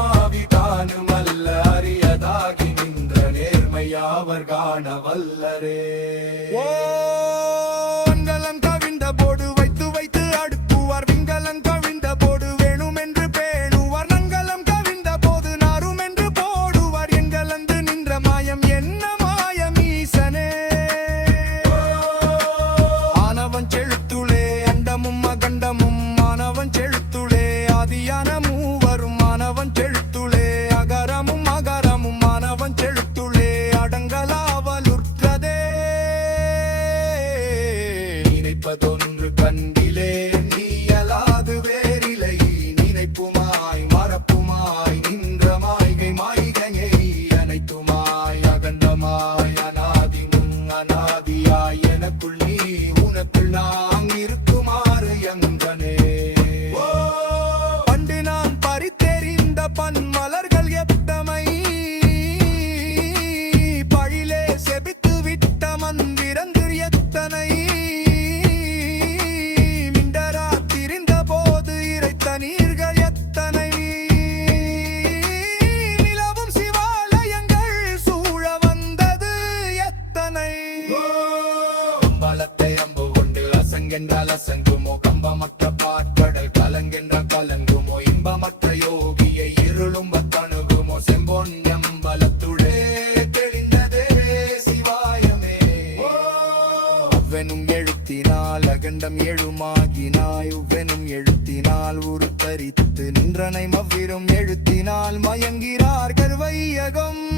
ஆன்மாவிதானும் அல்ல அறியதாகி நின்ற நேர்மையாவர் காண வல்லரே. பலத்தை அம்பு கொண்டு அசங்கென்றால் அசங்குமோ? கம்பமற்ற பாற்கடல் கலங்கென்றால் கலங்குமோ? இன்பமற்ற யோகியை இருளும் தணுகுமோ செம்பொன் எம்பலத்துடே தெளிந்ததே சிவாயமே. வெனும் எழுத்தினால் அகண்டம் எழுமாகினாய். வெனும் எழுத்தினால் உருத்தரித்து நின்றனை மவ்விரும் எழுத்தினால் மயங்கிறார் கர்வையகம்.